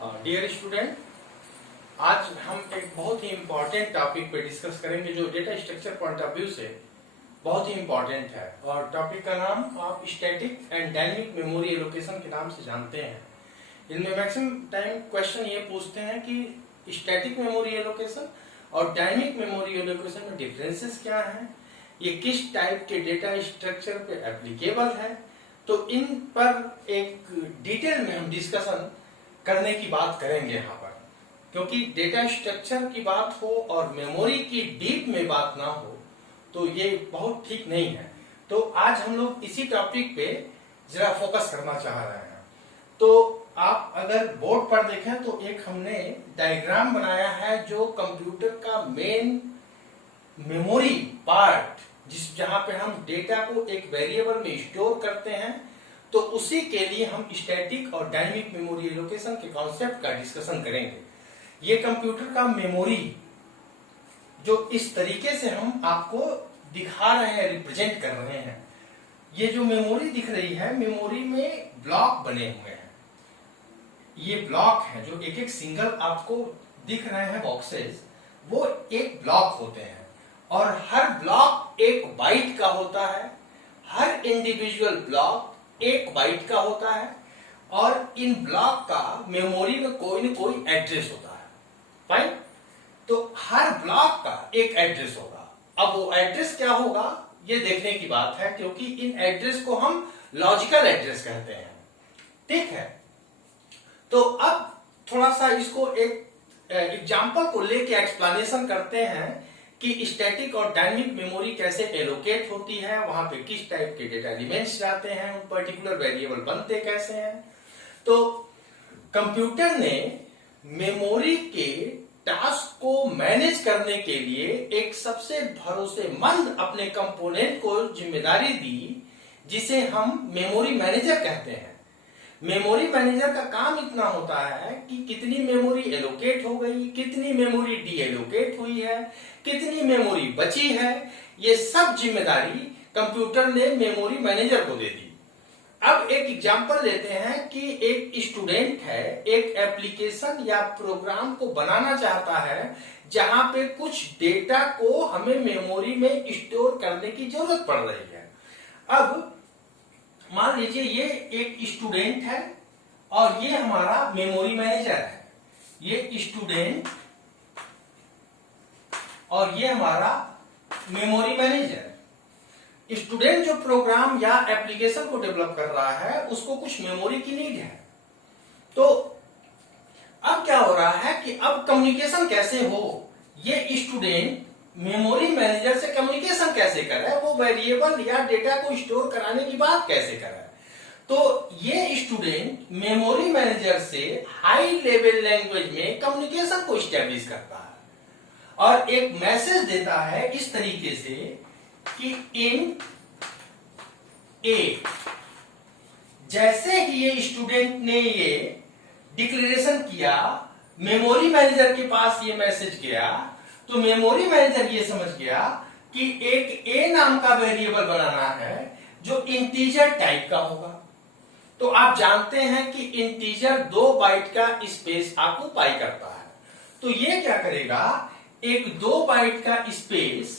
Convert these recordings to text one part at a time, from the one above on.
Dear student, आज हम एक बहुत ही इम्पोर्टेंट टॉपिक पे डिस्कस करेंगे जो data structure point of view से बहुत ही इम्पोर्टेंट है। और टॉपिक का नाम आप static and dynamic memory allocation के नाम से जानते हैं। इनमें मैक्सिमम टाइम क्वेश्चन ये पूछते हैं कि स्टैटिक मेमोरी एलोकेशन और डायनेमिक मेमोरी एलोकेशन में डिफरेंसेस क्या हैं, ये किस टाइप के डेटा स्ट्रक्चर पे एप्लीकेबल है। तो इन पर एक डिटेल में हम डिस्कशन करने की बात करेंगे यहाँ पर, क्योंकि डेटा स्ट्रक्चर की बात हो और मेमोरी की डीप में बात ना हो तो ये बहुत ठीक नहीं है। तो आज हम लोग इसी टॉपिक पे जरा फोकस करना चाह रहे हैं। तो आप अगर बोर्ड पर देखें तो एक हमने डायग्राम बनाया है जो कंप्यूटर का मेन मेमोरी पार्ट जहां पे हम डेटा को एक वेरिएबल में स्टोर करते हैं, तो उसी के लिए हम स्टैटिक और डायनेमिक मेमोरी एलोकेशन के कॉन्सेप्ट का डिस्कशन करेंगे। ये कंप्यूटर का मेमोरी जो इस तरीके से हम आपको दिखा रहे हैं, रिप्रेजेंट कर रहे हैं, ये जो मेमोरी दिख रही है, मेमोरी में ब्लॉक बने हुए हैं। ये ब्लॉक है जो एक एक सिंगल आपको दिख रहे हैं बॉक्सेस, वो एक ब्लॉक होते हैं और हर ब्लॉक एक बाइट का होता है। हर इंडिविजुअल ब्लॉक एक बाइट का होता है और इन ब्लॉक का मेमोरी में कोई न कोई एड्रेस होता है। फाइन, तो हर ब्लॉक का एक एड्रेस होगा। अब वो एड्रेस क्या होगा ये देखने की बात है, क्योंकि इन एड्रेस को हम लॉजिकल एड्रेस कहते हैं। ठीक है, तो अब थोड़ा सा इसको एक एग्जांपल को लेके एक्सप्लेनेशन करते हैं कि स्टैटिक और डायनेमिक मेमोरी कैसे एलोकेट होती है, वहां पे किस टाइप के डेटा एलिमेंट्स जाते हैं, उन पर्टिकुलर वेरिएबल बनते कैसे हैं। तो कंप्यूटर ने मेमोरी के टास्क को मैनेज करने के लिए एक सबसे भरोसेमंद अपने कंपोनेंट को जिम्मेदारी दी, जिसे हम मेमोरी मैनेजर कहते हैं। मेमोरी मैनेजर का काम इतना होता है कि कितनी मेमोरी एलोकेट हो गई, कितनी मेमोरी डी एलोकेट हुई है, कितनी मेमोरी बची है, ये सब जिम्मेदारी कंप्यूटर ने मेमोरी मैनेजर को दे दी। अब एक एग्जांपल लेते हैं कि एक स्टूडेंट है, एक एप्लीकेशन या प्रोग्राम को बनाना चाहता है जहां पे कुछ डेटा को हमें मेमोरी में स्टोर करने की जरूरत पड़ रही है। अब मान लीजिए ये एक स्टूडेंट है और ये हमारा मेमोरी मैनेजर है। ये स्टूडेंट और ये हमारा मेमोरी मैनेजर। स्टूडेंट जो प्रोग्राम या एप्लीकेशन को डेवलप कर रहा है उसको कुछ मेमोरी की नीड है। तो अब क्या हो रहा है कि अब कम्युनिकेशन कैसे हो, ये स्टूडेंट मेमोरी मैनेजर से कम्युनिकेशन कैसे करे, वो वेरिएबल या डेटा को स्टोर कराने की बात कैसे करे। तो ये स्टूडेंट मेमोरी मैनेजर से हाई लेवल लैंग्वेज में कम्युनिकेशन को स्टैब्लिश करता है और एक मैसेज देता है इस तरीके से कि इंट ए। जैसे ही ये स्टूडेंट ने ये डिक्लेरेशन किया, मेमोरी मैनेजर के पास ये मैसेज गया, तो मेमोरी मैनेजर ये समझ गया कि एक ए नाम का वेरिएबल बनाना है जो इंटीजर टाइप का होगा। तो आप जानते हैं कि इंटीजर 2 बाइट का स्पेस ऑक्युपाई करता है। तो ये क्या करेगा, एक 2 बाइट का स्पेस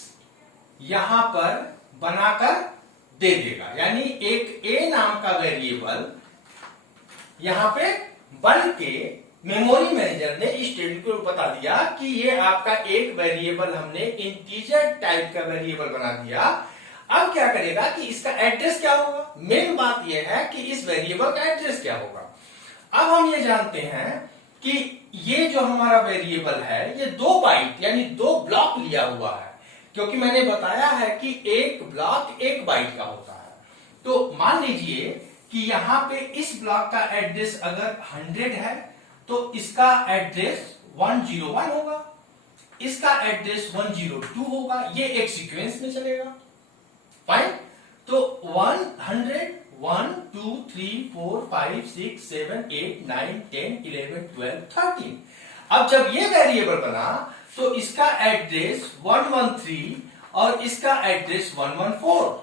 यहां पर बनाकर दे देगा, यानी एक ए नाम का वेरिएबल यहां पे बन के मेमोरी मैनेजर ने स्टूडेंट को बता दिया कि ये आपका एक वेरिएबल हमने इंटीजर टाइप का वेरिएबल बना दिया। अब क्या करेगा कि इसका एड्रेस क्या होगा। मेन बात यह है कि इस वेरिएबल का एड्रेस क्या होगा। अब हम ये जानते हैं कि ये जो हमारा वेरिएबल है ये 2 बाइट यानी 2 ब्लॉक लिया हुआ है, क्योंकि मैंने बताया है कि एक ब्लॉक 1 बाइट का होता है। तो मान लीजिए कि यहां पे इस ब्लॉक का एड्रेस अगर 100 है तो इसका एड्रेस 101 होगा, इसका एड्रेस 102 होगा। ये एक सीक्वेंस में चलेगा। फाइन, तो 100 1 2 3 4 5 6 7 8 9 10 11 12 13। अब जब ये वेरिएबल बना तो इसका एड्रेस 113 और इसका एड्रेस 114।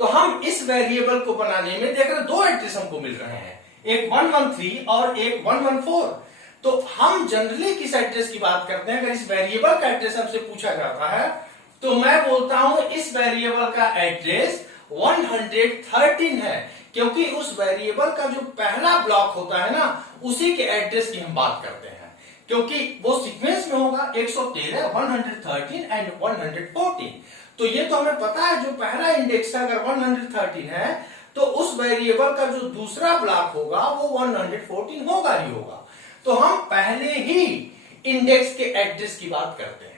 तो हम इस वेरिएबल को बनाने में देख रहे 2 एड्रेस हमको मिल रहे हैं, एक 113 और एक 114। तो हम जनरली किस एड्रेस की बात करते हैं? अगर इस वेरिएबल का एड्रेस हमसे पूछा जाता है तो मैं बोलता हूं इस वेरिएबल का एड्रेस 113 है, क्योंकि उस वेरिएबल का जो पहला ब्लॉक होता है ना, उसी के एड्रेस की हम बात करते हैं, क्योंकि वो सीक्वेंस में होगा 113, 113 एंड 114। तो ये तो हमें पता है, जो पहला इंडेक्स है अगर 113 है तो उस वेरिएबल का जो दूसरा ब्लॉक होगा वो 114 होगा ही होगा। तो हम पहले ही इंडेक्स के एड्रेस की बात करते हैं।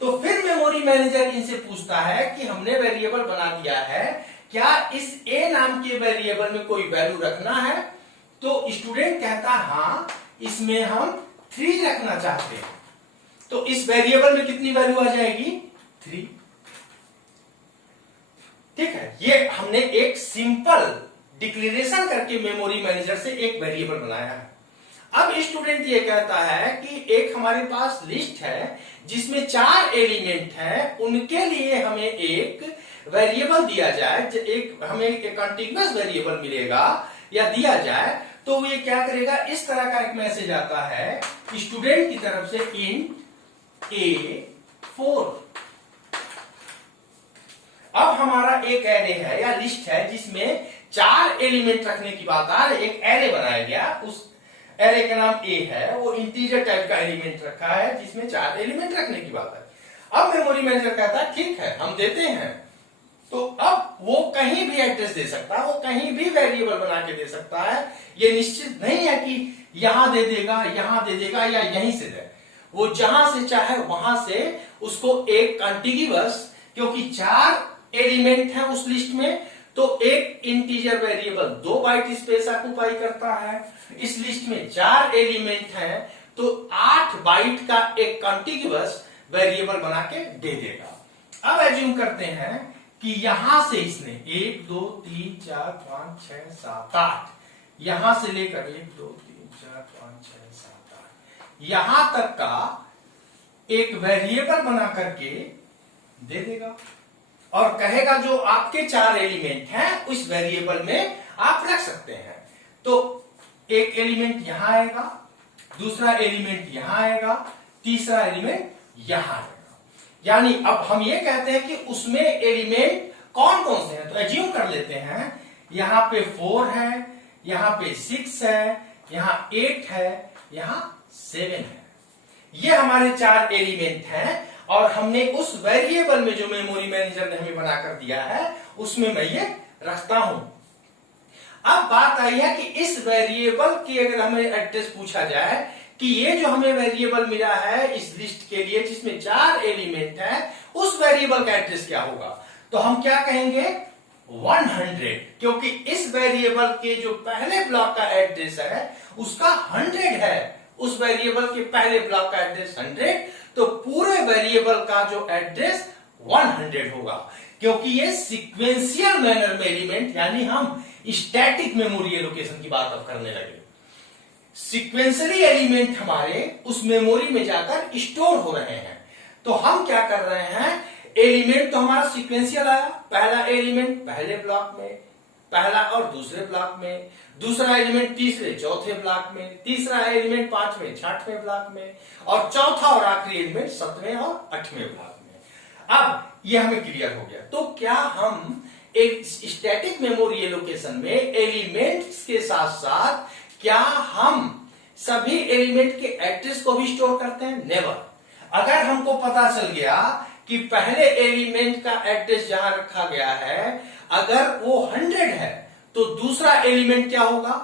तो फिर मेमोरी मैनेजर इनसे पूछता है कि हमने वेरिएबल बना दिया है, क्या इस ए नाम के वेरिएबल में कोई वैल्यू रखना है? तो स्टूडेंट कहता हाँ, इसमें हम 3 रखना चाहते हैं। तो इस वेरिएबल में कितनी वैल्यू आ जाएगी? 3। ठीक है, ये हमने एक सिंपल डिक्लेरेशन करके मेमोरी मैनेजर से एक वेरिएबल बनाया है। अब स्टूडेंट ये कहता है कि एक हमारे पास लिस्ट है जिसमें 4 एलिमेंट हैं, उनके लिए हमें एक वेरिएबल दिया जाए, हमें एक कंटीन्यूअस वेरिएबल मिलेगा या दिया जाए, तो ये क्या करेगा? इस तरह का एक मैसेज आता है स्टूडेंट की तरफ से, इंट A4। अब हमारा एक एरे है या लिस्ट है जिसमें 4 एलिमेंट रखने की बात आ रही है। एक एरे बनाया गया, उस एरे का नाम A है, वो इंटीजर टाइप का एलिमेंट रखा है जिसमें 4 एलिमेंट रखने की बात है। अब मेमोरी मैनेजर कहता है ठीक है, हम देते हैं। तो अब वो कहीं भी एड्रेस दे सकता है, वो कहीं भी वेरिएबल बना के दे सकता है। ये निश्चित नहीं है कि यहां दे देगा, यहां दे देगा या यहीं से दे। वो जहां से चाहे वहां से उसको एक कंटिन्यूअस, क्योंकि 4 एलिमेंट है उस लिस्ट में, तो एक integer variable 2 byte space occupy करता है। इस लिस्ट में 4 एलिमेंट हैं, तो 8 बाइट का एक कंटिन्यूअस वेरिएबल बना के दे देगा। अब एज्यूम करते हैं कि यहां से इसने 1 2 3 4 5 6 7 8, यहां से लेकर 1 2 3 4 5 6 7 8 यहां तक का एक वेरिएबल बना करके दे देगा और कहेगा जो आपके 4 एलिमेंट हैं उस वेरिएबल में आप रख सकते हैं। तो एक एलिमेंट यहां आएगा, दूसरा एलिमेंट यहां आएगा, तीसरा एलिमेंट यहां आएगा। यानी अब हम ये कहते हैं कि उसमें एलिमेंट कौन कौन से हैं। तो एज्यूम कर लेते हैं यहां पे 4 है, यहां पे 6 है, यहां 8 है, यहां 7 है। ये हमारे 4 एलिमेंट हैं और हमने उस वेरिएबल में जो मेमोरी मैनेजर ने हमें बनाकर दिया है उसमें मैं ये रखता हूं। अब बात आई है कि इस वेरिएबल की अगर हमें एड्रेस पूछा जाए कि ये जो हमें वेरिएबल मिला है इस लिस्ट के लिए जिसमें 4 एलिमेंट हैं, उस वेरिएबल का एड्रेस क्या होगा? तो हम क्या कहेंगे? 100, क्योंकि इस वेरिएबल के जो पहले ब्लॉक का एड्रेस है उसका 100 है। उस वेरिएबल के पहले ब्लॉक का एड्रेस 100, तो पूरे वेरिएबल का जो एड्रेस 100 होगा, क्योंकि ये सीक्वेंशियल मैनर में एलिमेंट, यानी हम स्टैटिक मेमोरी एलोकेशन की बात अब करने लगे। सीक्वेंशियली एलिमेंट हमारे उस मेमोरी में जाकर स्टोर हो रहे हैं। तो हम क्या कर रहे हैं? एलिमेंट तो हमारा सीक्वेंशियल आया, पहला एलिमेंट पहले ब्लॉक में, पहला और दूसरे ब्लॉक में, दूसरा एलिमेंट तीसरे चौथे ब्लॉक में, तीसरा एलिमेंट 5वें 6वें ब्लॉक में, और चौथा और आखिरी एलिमेंट 7वें और 8वें ब्लॉक में। अब ये हमें क्लियर हो गया। तो क्या हम एक स्टैटिक मेमोरी एलोकेशन में एलिमेंट्स के साथ साथ क्या हम सभी एलिमेंट के एड्रेस को भी स्टोर करते हैं? नेवर। अगर हमको पता चल गया कि पहले एलिमेंट का एड्रेस जहां रखा गया है अगर वो 100 है तो दूसरा एलिमेंट क्या होगा?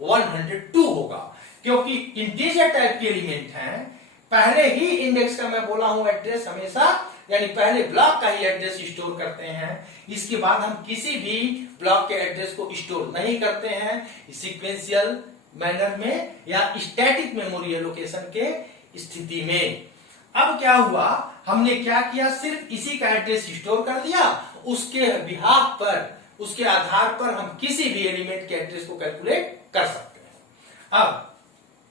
102 होगा, क्योंकि इंटीजर टाइप के एलिमेंट हैं। पहले ही इंडेक्स का मैं बोला हूं एड्रेस हमेशा, यानी पहले ब्लॉक का ही एड्रेस स्टोर करते हैं। इसके बाद हम किसी भी ब्लॉक के एड्रेस को स्टोर नहीं करते हैं सीक्वेंशियल मैनर में या स्टैटिक मेमोरी एलोकेशन के स्थिति में। अब क्या हुआ? हमने क्या किया? सिर्फ इसी का एड्रेस स्टोर कर दिया। उसके बिहाफ पर, उसके आधार पर हम किसी भी एलिमेंट के एड्रेस को कैलकुलेट कर सकते हैं। अब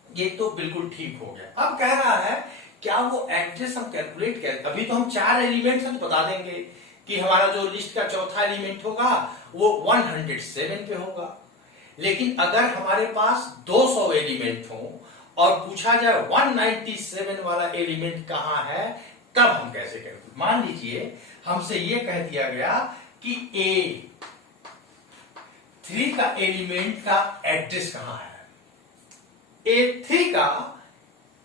ये तो बिल्कुल ठीक हो गया। अब कह रहा है क्या वो एड्रेस हम कैलकुलेट करें? अभी तो हम 4 एलिमेंट हम बता देंगे कि हमारा जो लिस्ट का चौथा एलिमेंट होगा वो 107 पे होगा। लेकिन अगर हमारे पास 200 एलिमेंट हो और पूछा जाए 197 वाला एलिमेंट कहां है, तब हम कैसे करें? मान लीजिए हमसे ये कह दिया गया कि A3 का एलिमेंट का एड्रेस कहां है, A3 का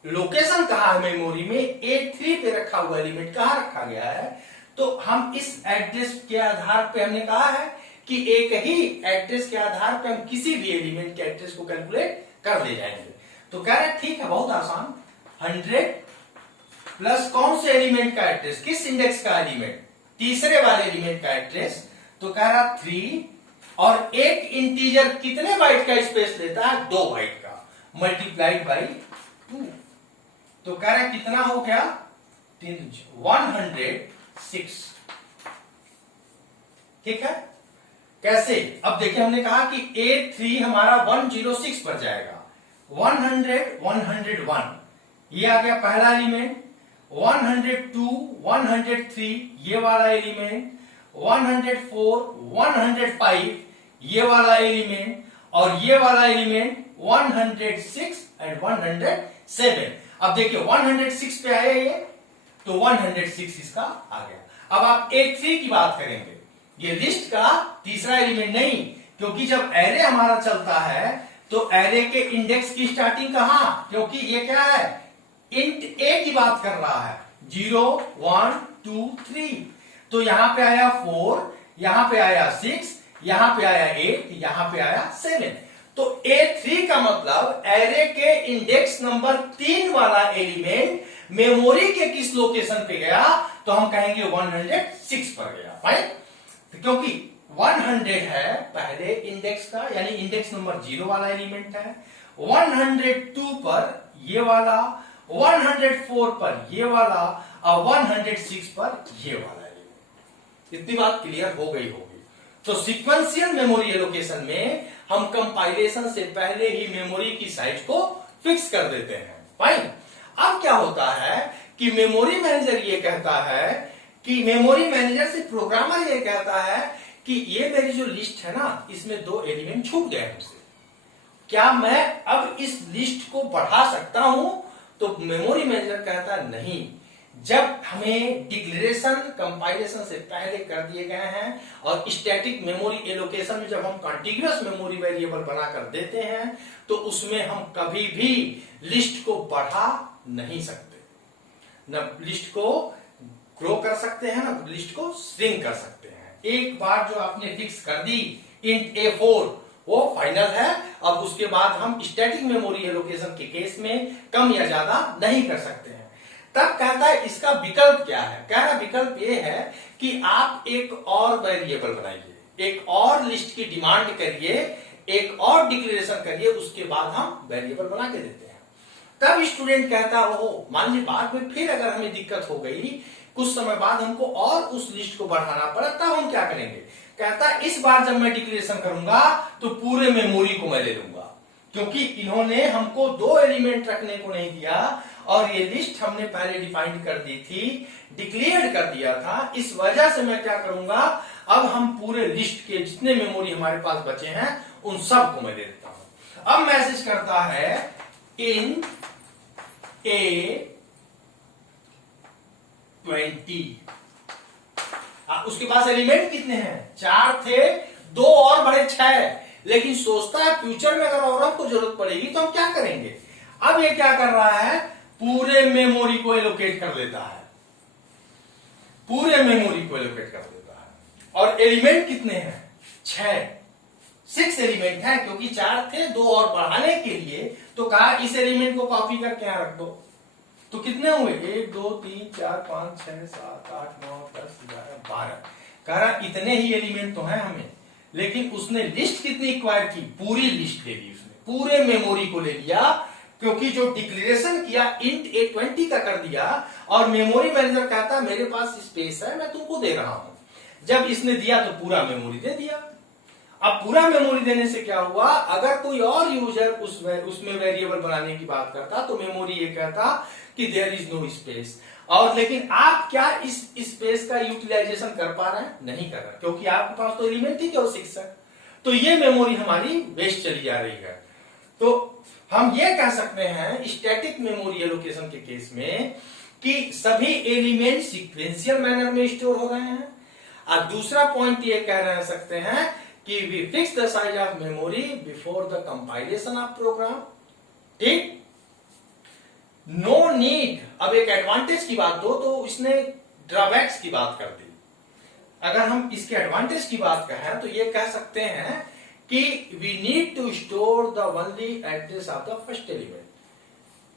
लोकेशन कहां है मेमोरी में, A3 पे रखा हुआ एलिमेंट कहां रखा गया है। तो हम इस एड्रेस के आधार पे हमने कहा है कि एक ही एड्रेस के आधार पे हम किसी भी एलिमेंट के एड्रेस को कैलकुलेट कर ले जाएंगे। तो कह रहे ठीक है, बहुत आसान, 100 प्लस कौन से एलिमेंट का एड्रेस, किस इंडेक्स का एलिमेंट, तीसरे वाले एलिमेंट का एड्रेस। तो कह रहा 3 और एक इंटीजर कितने बाइट का स्पेस लेता है, 2 बाइट का, मल्टीप्लाइड बाई 2। तो कह रहा कितना हो गया, 106। ठीक है, कैसे? अब देखिए हमने कहा कि A3 हमारा 106 पर जाएगा, 100 101 ये आ गया पहला एलिमेंट, 102 103 ये वाला एलिमेंट, 104 105 ये वाला एलिमेंट, और ये वाला एलिमेंट 106 एंड 107। अब देखिए 106 पे आया ये, तो 106 इसका आ गया। अब आप A3 की बात करेंगे, ये लिस्ट का तीसरा एलिमेंट नहीं, क्योंकि जब एरे हमारा चलता है तो एरे के इंडेक्स की स्टार्टिंग कहां, क्योंकि ये क्या है, इंट A की बात कर रहा है, 0 1 2 3। तो यहां पे आया 4, यहां पे आया 6, यहां पे आया 8, यहां पे आया 7। तो A3 का मतलब एरे के इंडेक्स नंबर 3 वाला एलिमेंट मेमोरी के किस लोकेशन पे गया, तो हम कहेंगे 106 पर गया। फाइन, क्योंकि 100 है पहले इंडेक्स का, यानी इंडेक्स नंबर 0 वाला एलिमेंट है, 102 पर ये वाला, 104 पर ये वाला, और 106 पर ये वाला एलिमेंट। इतनी बात क्लियर हो गई होगी। तो सीक्वेंशियल मेमोरी एलोकेशन में हम कंपाइलेशन से पहले ही मेमोरी की साइज को फिक्स कर देते हैं। फाइन, अब क्या होता है कि मेमोरी मैनेजर ये कहता है कि मेमोरी मैनेजर से प्रोग्रामर ये कहता है कि ये मेरी जो लिस्ट है ना, इसमें 2 एलिमेंट छूट गए हमसे, क्या मैं अब इस लिस्ट को बढ़ा सकता हूं? तो मेमोरी मैनेजर कहता है नहीं, जब हमें डिक्लेरेशन कंपाइलेशन से पहले कर दिए गए हैं और स्टैटिक मेमोरी एलोकेशन में जब हम कॉन्टिग्यूअस मेमोरी वेरिएबल बनाकर देते हैं, तो उसमें हम कभी भी लिस्ट को बढ़ा नहीं सकते, न लिस्ट को ग्रो कर सकते हैं, ना लिस्ट को श्रिंक कर सकते हैं। एक बार जो आपने फिक्स कर दी इंट A4, वो फाइनल है। अब उसके बाद हम स्टैटिक मेमोरी एलोकेशन के केस में कम या ज्यादा नहीं कर सकते हैं। तब कहता है इसका विकल्प क्या है, कह रहा विकल्प ये है कि आप एक और वेरिएबल बनाइए, एक और लिस्ट की डिमांड करिए, एक और डिक्लेरेशन करिए, उसके बाद हम वेरिएबल बना के देते हैं। तब स्टूडेंट कहता ओहो, मान लीजिए बाद में फिर अगर हमें दिक्कत हो गई, कुछ समय बाद हमको और उस लिस्ट को बढ़ाना पड़ा, तब हम क्या करेंगे? कहता इस बार जब मैं डिक्लेरेशन करूंगा तो पूरे मेमोरी को मैं ले लूंगा, क्योंकि इन्होंने हमको 2 एलिमेंट रखने को नहीं दिया और ये लिस्ट हमने पहले डिफाइन कर दी थी, डिक्लेयर कर दिया था। इस वजह से मैं क्या करूंगा, अब हम पूरे लिस्ट के जितने मेमोरी हमारे पास बचे हैं उन सब को मैं दे देता हूं। अब मैसेज करता है इन A20, उसके पास एलिमेंट कितने हैं? 4 थे, 2 और बड़े 6, लेकिन सोचता है फ्यूचर में अगर और हमको जरूरत पड़ेगी तो हम क्या करेंगे। अब ये क्या कर रहा है, पूरे मेमोरी को एलोकेट कर देता है, पूरे मेमोरी को एलोकेट कर देता है। और एलिमेंट कितने हैं? 6 एलिमेंट है, क्योंकि 4 थे, 2 और बढ़ाने के लिए तो कहा इस एलिमेंट को कॉपी करके यहां रख दो। तो कितने हुए? 1 2 3 4 5 6 7 8 9 10 11 12। कह रहा इतने ही एलिमेंट तो हैं हमें, लेकिन उसने लिस्ट कितनी एक्वायर की? पूरी लिस्ट ले ली उसने, पूरे मेमोरी को ले लिया, क्योंकि जो डिक्लेरेशन किया इंट A20 का कर दिया। और मेमोरी मैनेजर कहता मेरे पास स्पेस है, मैं तुमको दे रहा हूं। जब इसने दिया तो पूरा मेमोरी दे दिया। अब पूरा मेमोरी देने से क्या हुआ, अगर कोई और यूजर उसमें वेरिएबल बनाने की बात करता तो मेमोरी ये कहता कि देयर इज नो स्पेस। और लेकिन आप क्या इस स्पेस का यूटिलाइजेशन कर पा रहे हैं? नहीं कर रहे, क्योंकि आपके पास तो एलिमेंट ही केवल 6 है। तो ये मेमोरी हमारी वेस्ट चली जा रही है। तो हम ये कह सकते हैं स्टैटिक मेमोरी एलोकेशन के केस में कि सभी एलिमेंट सीक्वेंशियल मैनर में स्टोर हो रहे हैं। और दूसरा पॉइंट ये कह सकते हैं कि we fix the size of memory before the compilation of program. ठीक, नो नीड। अब एक एडवांटेज की बात दो तो इसने ड्रॉबैक्स की बात कर दी। अगर हम इसके एडवांटेज की बात कहें तो ये कह सकते हैं कि we need to store the only address of the first element.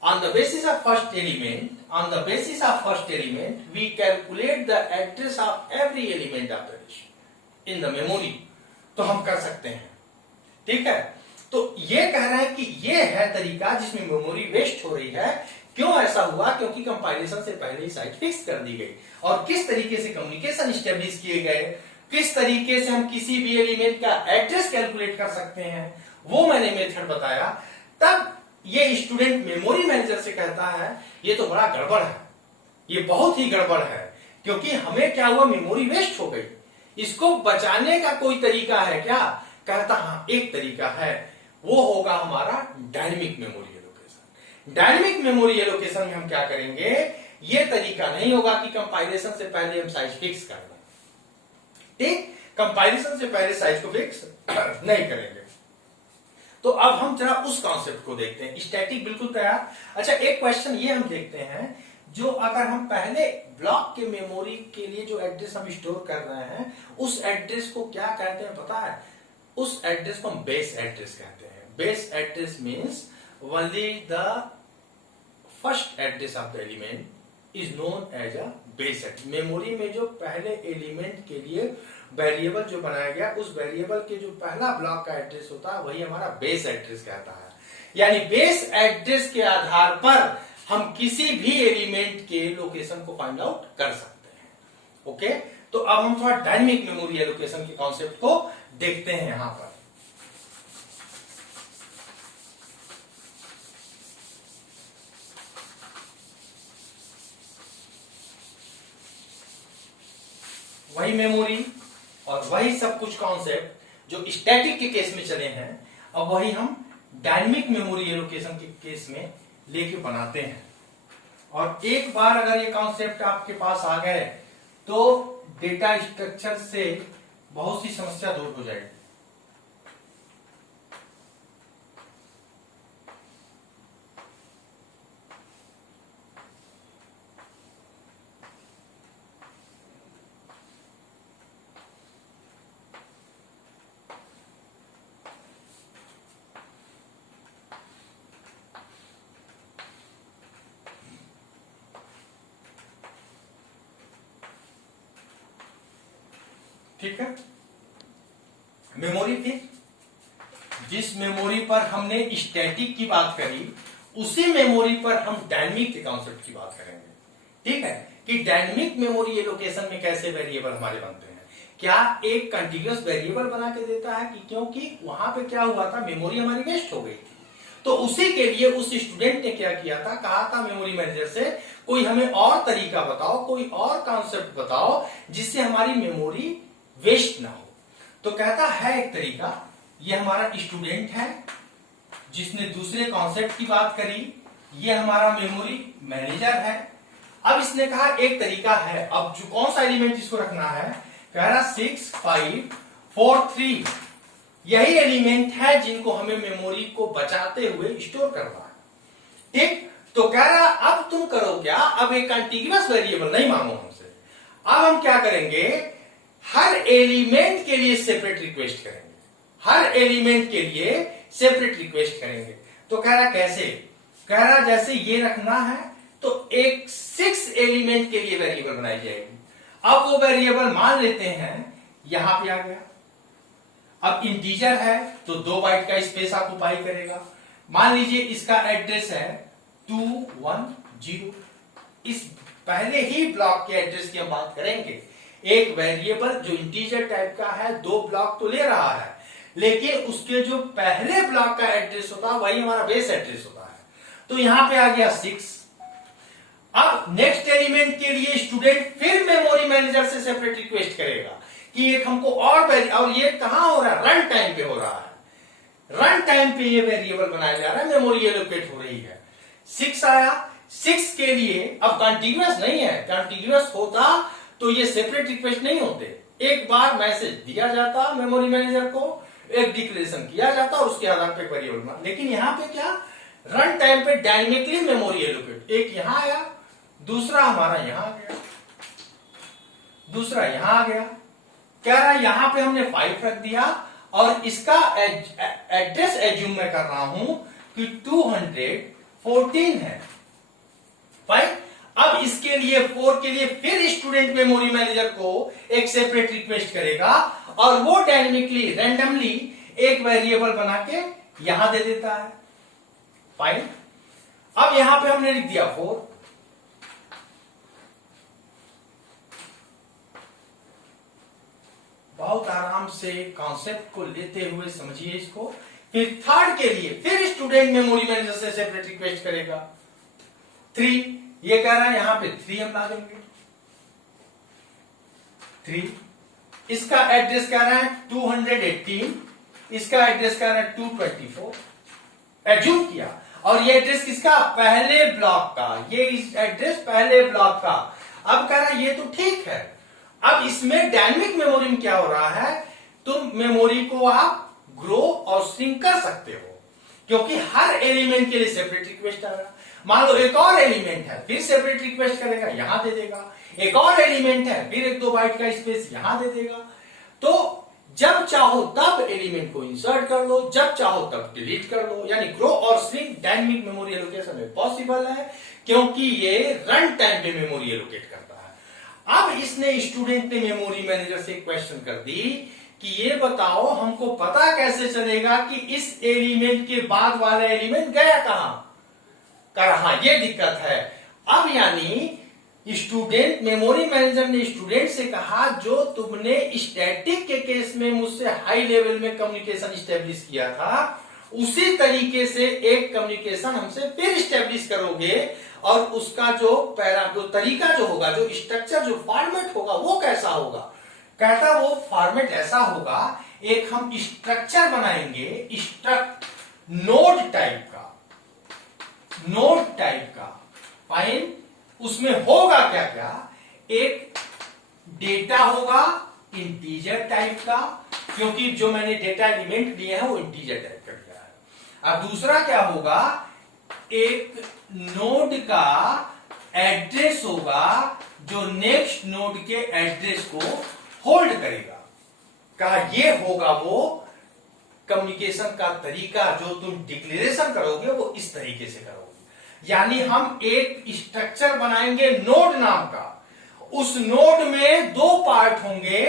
On the basis of first element, we calculate the address of every element of the list in the memory. तो हम कर सकते हैं, ठीक है। तो ये कह रहे हैं कि ये है तरीका जिसमें मेमोरी वेस्ट हो रही है। क्यों ऐसा हुआ? क्योंकि कंपाइलेशन से पहले ही साइज फिक्स कर दी गई। और किस तरीके से कम्युनिकेशन स्टेब्लिश किए गए, किस तरीके से हम किसी भी एलिमेंट का एड्रेस कैलकुलेट कर सकते हैं, वो मैंने मेथड बताया। तब ये स्टूडेंट मेमोरी मैनेजर से कहता है ये तो बड़ा गड़बड़ है, ये बहुत ही गड़बड़ है, क्योंकि हमें क्या हुआ, मेमोरी वेस्ट हो गई। इसको बचाने का कोई तरीका है क्या? कहता हाँ, एक तरीका है, वो होगा हमारा dynamic memory allocation. Dynamic memory allocation में हम क्या करेंगे, ये तरीका नहीं होगा कि कंपाइलेशन से पहले हम साइज फिक्स कर दें। ठीक, कंपाइलेशन से पहले साइज को फिक्स नहीं करेंगे। तो अब हम जरा उस कॉन्सेप्ट को देखते हैं। स्टैटिक बिल्कुल तैयार। अच्छा, एक क्वेश्चन ये हम देखते हैं, जो अगर हम पहले ब्लॉक के मेमोरी के लिए जो एड्रेस हम स्टोर कर रहे हैं, उस एड्रेस को क्या कहते हैं पता है? उस एड्रेस को हम बेस एड्रेस कहते हैं। Base address means only the first address of the element is known as a base address. Memory में जो पहले एलिमेंट के लिए वेरिएबल जो बनाया गया, उस वेरिएबल के जो पहला ब्लॉक का एड्रेस होता है वही हमारा बेस एड्रेस कहता है। यानी बेस एड्रेस के आधार पर हम किसी भी एलिमेंट के लोकेशन को फाइंड आउट कर सकते हैं। ओके, तो अब हम थोड़ा डायनेमिक मेमोरी एलोकेशन के कॉन्सेप्ट को देखते हैं। यहां पर वही मेमोरी और वही सब कुछ कॉन्सेप्ट जो स्टैटिक के केस में चले हैं, अब वही हम डायनेमिक मेमोरी एलोकेशन के केस में लेके बनाते हैं। और एक बार अगर ये कॉन्सेप्ट आपके पास आ गए तो डेटा स्ट्रक्चर से बहुत सी समस्या दूर हो जाएगी। ठीक है, मेमोरी थी, जिस मेमोरी पर हमने स्टैटिक की बात करी उसी मेमोरी पर हम डायनेमिक के कॉन्सेप्ट की बात करेंगे। ठीक है, कि डायनेमिक मेमोरी एलोकेशन में कैसे वेरिएबल हमारे बनते हैं। क्या एक कंटीन्यूअस वेरिएबल बना के देता है कि क्योंकि वहां पे क्या हुआ था, मेमोरी हमारी वेस्ट हो गई थी। तो उसी के लिए उस स्टूडेंट ने क्या किया था, कहा था मेमोरी मैनेजर से कोई हमें और तरीका बताओ, कोई और कॉन्सेप्ट बताओ जिससे हमारी मेमोरी वेस्ट ना हो। तो कहता है एक तरीका, ये हमारा स्टूडेंट है जिसने दूसरे कॉन्सेप्ट की बात करी, ये हमारा मेमोरी मैनेजर है। अब इसने कहा एक तरीका है, अब जो कौन सा एलिमेंट इसको रखना है, कह रहा 6 5 4 3 यही एलिमेंट है जिनको हमें मेमोरी को बचाते हुए स्टोर करना है। ठीक, तो कह रहा अब तुम करो क्या, अब एक कंटीन्यूअस वेरिएबल नहीं मांगो हमसे, अब हम क्या करेंगे, हर एलिमेंट के लिए सेपरेट रिक्वेस्ट करेंगे, हर एलिमेंट के लिए सेपरेट रिक्वेस्ट करेंगे। तो कह रहा कैसे, कह रहा जैसे ये रखना है तो एक 6 एलिमेंट के लिए वेरिएबल बनाई जाएगी। अब वो वेरिएबल मान लेते हैं यहां पे आ गया, अब इंटीजर है तो 2 बाइट का स्पेस ऑक्युपाई करेगा। मान लीजिए इसका एड्रेस है 210। इस पहले ही ब्लॉक के एड्रेस की हम बात करेंगे। एक वेरिएबल जो इंटीजर टाइप का है 2 ब्लॉक तो ले रहा है, लेकिन उसके जो पहले ब्लॉक का एड्रेस होता है वही हमारा बेस एड्रेस होता है। तो यहां पे आ गया 6। अब नेक्स्ट एलिमेंट के लिए स्टूडेंट फिर मेमोरी मैनेजर से सेपरेट रिक्वेस्ट करेगा कि एक हमको और ये कहां हो रहा है, रन टाइम पे हो रहा है। रन टाइम पे ये वेरिएबल बनाया जा रहा है, मेमोरी एलोकेट हो रही है। 6 आया, 6 के लिए अब कंटिन्यूअस नहीं है, कंटिन्यूअस होता तो ये सेपरेट रिक्वेस्ट नहीं होते। एक बार मैसेज दिया जाता मेमोरी मैनेजर को, एक डिक्लेरेशन किया जाता और उसके आधार पर वेरिएबल बना। लेकिन यहां पे क्या, रन टाइम पे डायनेमिकली मेमोरी एलोकेट, एक यहां आया, दूसरा हमारा यहां आ गया, दूसरा यहां आ गया। कह रहा है यहां पे हमने 5 रख दिया और इसका एड्रेस एज्यूम मैं कर रहा हूं कि 214 है। फाइन, अब इसके लिए 4 के लिए फिर स्टूडेंट मेमोरी मैनेजर को एक सेपरेट रिक्वेस्ट करेगा और वो डायनेमिकली रैंडमली एक वेरिएबल बना के यहां दे देता है। फाइन, अब यहां पे हमने लिख दिया 4। बहुत आराम से कॉन्सेप्ट को लेते हुए समझिए इसको। फिर थर्ड के लिए फिर स्टूडेंट मेमोरी मैनेजर से सेपरेट रिक्वेस्ट करेगा 3। ये कह रहा है यहां पे 3 हम ला देंगे 3। इसका एड्रेस कह रहा है 218, इसका एड्रेस कह रहा है 224। एज्यूम किया और ये एड्रेस किसका, पहले ब्लॉक का, ये इस एड्रेस पहले ब्लॉक का। अब कह रहा है ये तो ठीक है। अब इसमें डायनेमिक मेमोरी में क्या हो रहा है, तुम मेमोरी को आप ग्रो और श्रिंक कर सकते हो, क्योंकि हर एलिमेंट के लिए सेपरेट रिक्वेस्ट आ रहा है। मान लो एक और एलिमेंट है, फिर सेपरेट रिक्वेस्ट करेगा, यहां दे देगा। एक और एलिमेंट है, फिर 1-2 बाइट का स्पेस यहां दे देगा। तो जब चाहो तब एलिमेंट को इंसर्ट कर लो, जब चाहो तब डिलीट कर लो। यानी ग्रो और श्रिंक डायनेमिक मेमोरी एलोकेशन में पॉसिबल है, क्योंकि ये रन टाइम पे मेमोरी एलोकेट करता है। अब इसने स्टूडेंट ने मेमोरी मैनेजर से क्वेश्चन कर दी कि ये बताओ हमको पता कैसे चलेगा कि इस एलिमेंट के बाद वाला एलिमेंट गया कहां, हाँ ये दिक्कत है। अब यानी स्टूडेंट मेमोरी मैनेजर ने स्टूडेंट से कहा जो तुमने स्टैटिक के केस में मुझसे हाई लेवल में कम्युनिकेशन स्टेब्लिश किया था, उसी तरीके से एक कम्युनिकेशन हमसे फिर स्टेब्लिश करोगे और उसका जो तरीका जो होगा, जो स्ट्रक्चर, जो फॉर्मेट होगा वो कैसा होगा। कहता वो फॉर्मेट ऐसा होगा, एक हम स्ट्रक्चर बनाएंगे नोड टाइप का, नोड टाइप का। फाइन, उसमें होगा क्या क्या, एक डेटा होगा इंटीजर टाइप का, क्योंकि जो मैंने डेटा एलिमेंट लिए हैं वो इंटीजर टाइप का दिया है। अब दूसरा क्या होगा, एक नोड का एड्रेस होगा जो नेक्स्ट नोड के एड्रेस को होल्ड करेगा। कहा ये होगा वो कम्युनिकेशन का तरीका, जो तुम डिक्लेरेशन करोगे वो इस तरीके से करोगे। यानी हम एक स्ट्रक्चर बनाएंगे नोड नाम का, उस नोड में 2 पार्ट होंगे,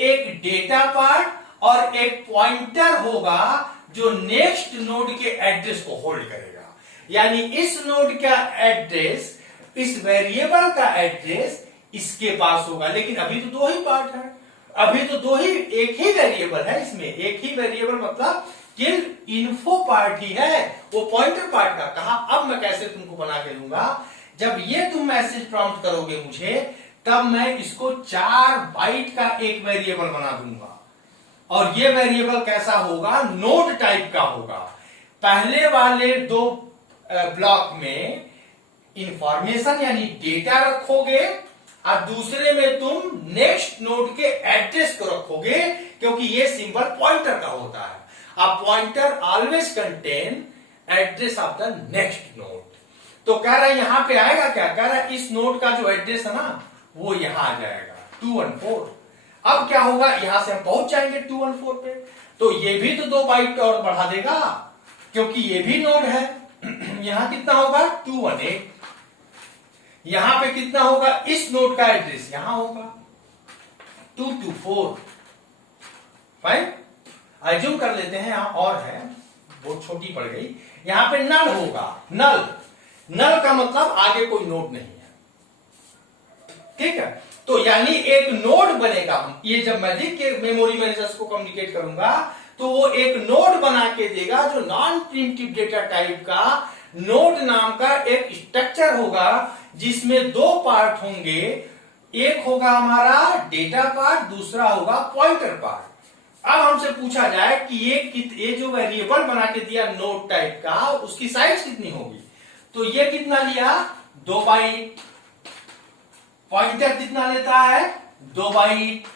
एक डेटा पार्ट और एक पॉइंटर होगा जो नेक्स्ट नोड के एड्रेस को होल्ड करेगा। यानी इस नोड का एड्रेस, इस वेरिएबल का एड्रेस इसके पास होगा। लेकिन अभी तो 2 ही पार्ट है, अभी तो एक ही वेरिएबल है इसमें, एक ही वेरिएबल मतलब केवल इन्फो पार्ट ही है, वो पॉइंटर पार्ट का। कहा अब मैं कैसे तुमको बना के दूंगा, जब ये तुम मैसेज प्रॉम्प्ट करोगे मुझे, तब मैं इसको 4 बाइट का एक वेरिएबल बना दूंगा। और ये वेरिएबल कैसा होगा, नोड टाइप का होगा। पहले वाले 2 ब्लॉक में इंफॉर्मेशन यानी डेटा रखोगे और दूसरे में तुम नेक्स्ट नोड के एड्रेस को रखोगे, क्योंकि ये सिंबल पॉइंटर का होता है। अब pointer always contain address of the next node. तो कह रहा है यहां पे आएगा क्या, कह रहा है इस नोड का जो एड्रेस है ना वो यहां आ जाएगा 214। अब क्या होगा, यहां से हम पहुंच जाएंगे 214 पे, तो ये भी तो 2 बाइट और बढ़ा देगा, क्योंकि ये भी नोड है। यहां कितना होगा 218, यहां पे कितना होगा, इस नोड का एड्रेस यहां होगा 224। फाइन, एज्यूम कर लेते हैं यहां और है, बहुत छोटी पड़ गई। यहां पे नल होगा, नल का मतलब आगे कोई नोड नहीं है। ठीक है, तो यानी एक नोड बनेगा। ये जब मैं लिख के मेमोरी मैनेजर्स को कम्युनिकेट करूंगा तो वो एक नोड बना के देगा जो नॉन प्रिमिटिव डेटा टाइप का नोड नाम का एक स्ट्रक्चर होगा, जिसमें 2 पार्ट होंगे, एक होगा हमारा डेटा पार्ट, दूसरा होगा पॉइंटर पार्ट। अब हमसे पूछा जाए कि ये जो वेरिएबल बना के दिया नोट टाइप का, उसकी साइज कितनी होगी, तो ये कितना लिया 2 बाइट, पॉइंटर कितना लेता है 2 बाइट,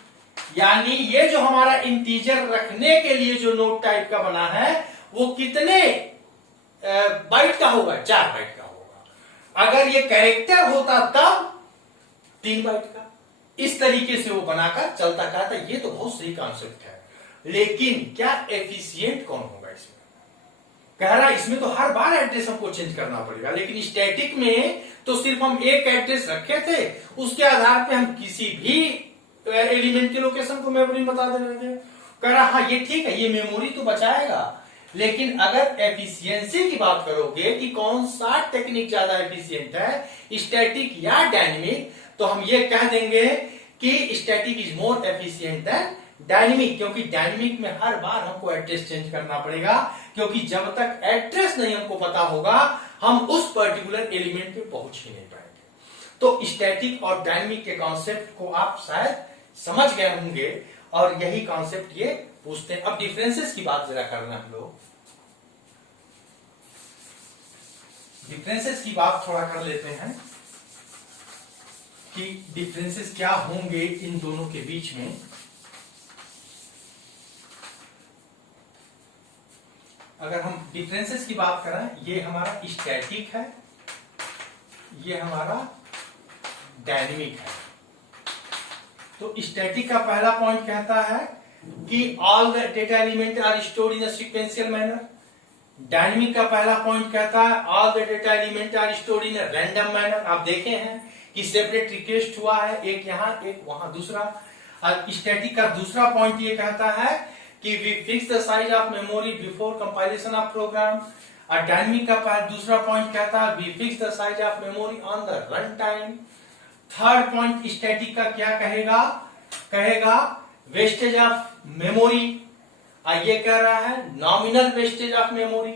यानी ये जो हमारा इंटीजर रखने के लिए जो नोट टाइप का बना है वो कितने बाइट का होगा, 4 बाइट का होगा। अगर ये कैरेक्टर होता तब 3 बाइट का। इस तरीके से वो बनाकर चलता था। ये तो बहुत सही कॉन्सेप्ट है, लेकिन क्या एफिशिएंट कौन होगा इसमें? कह रहा है इसमें तो हर बार एड्रेस हमको चेंज करना पड़ेगा, लेकिन स्टैटिक में तो सिर्फ हम एक एड्रेस रखे थे, उसके आधार पे हम किसी भी एलिमेंट के लोकेशन को मेमोरी में बता दे रहे थे। कह रहा हाँ ये ठीक है, ये मेमोरी तो बचाएगा, लेकिन अगर एफिशिएंसी की बात करोगे कि कौन सा टेक्निक ज्यादा एफिशिएंट है, स्टैटिक या डायनेमिक, तो हम ये कह देंगे कि static is more efficient than dynamic, क्योंकि डायनेमिक में हर बार हमको एड्रेस चेंज करना पड़ेगा, क्योंकि जब तक एड्रेस नहीं हमको पता होगा हम उस पर्टिकुलर एलिमेंट पे पहुंच ही नहीं पाएंगे। तो स्टैटिक और डायनेमिक के कॉन्सेप्ट को आप शायद समझ गए होंगे, और यही कॉन्सेप्ट ये पूछते हैं। अब डिफरेंसेस की बात जरा करना हम लोग, डिफरेंसेस की बात थोड़ा कर लेते हैं कि डिफरेंसेस क्या होंगे इन दोनों के बीच में। अगर हम डिफरेंसेस की बात करें, ये हमारा स्टैटिक है, ये हमारा डायनेमिक है। तो स्टैटिक का पहला पॉइंट कहता है कि all the data element are stored in a sequential manner. Dynamic का पहला पॉइंट कहता है all the data element are stored in a random manner. आप देखे हैं कि सेपरेट रिक्वेस्ट हुआ है, एक यहां एक वहां दूसरा। स्टैटिक का दूसरा पॉइंट ये कहता है कि we fix the size of memory before compilation of program. और डायनेमिक का दूसरा पॉइंट कहता है we fix the size of memory on the run time. Third point static का क्या कहेगा, कहेगा वेस्टेज ऑफ मेमोरी, ये कह रहा है nominal wastage of memory.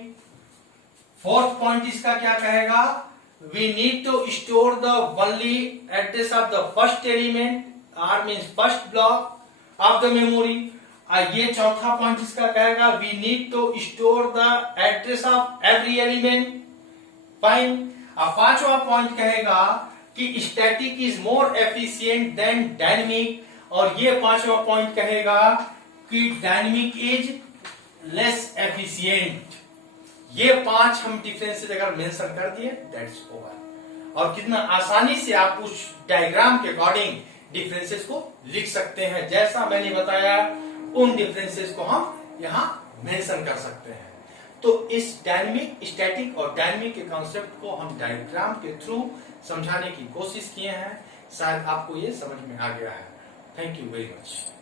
Fourth point इसका क्या कहेगा, we need to store the only address of the first element or means first block of the memory. ये चौथा पॉइंट इसका कहेगा we need to store the address of every element. Fine. अब पांचवा point कहेगा कि static is more efficient than dynamic, और ये पांचवा पॉइंट कहेगा कि डायनेमिक इज लेस एफिशिएंट। ये 5 हम डिफरेंसेस अगर मेंशन कर दिए दैट्स ओवर। और कितना आसानी से आप उस डायग्राम के अकॉर्डिंग डिफरेंसेस को लिख सकते हैं, जैसा मैंने बताया उन डिफरेंसेस को हम यहां मेंशन कर सकते हैं। तो इस डायनेमिक, स्टैटिक और डायनेमिक के कॉन्सेप्ट को हम डायग्राम के थ्रू समझाने की कोशिश किए हैं। शायद आपको ये समझ में आ गया है। Thank you very much.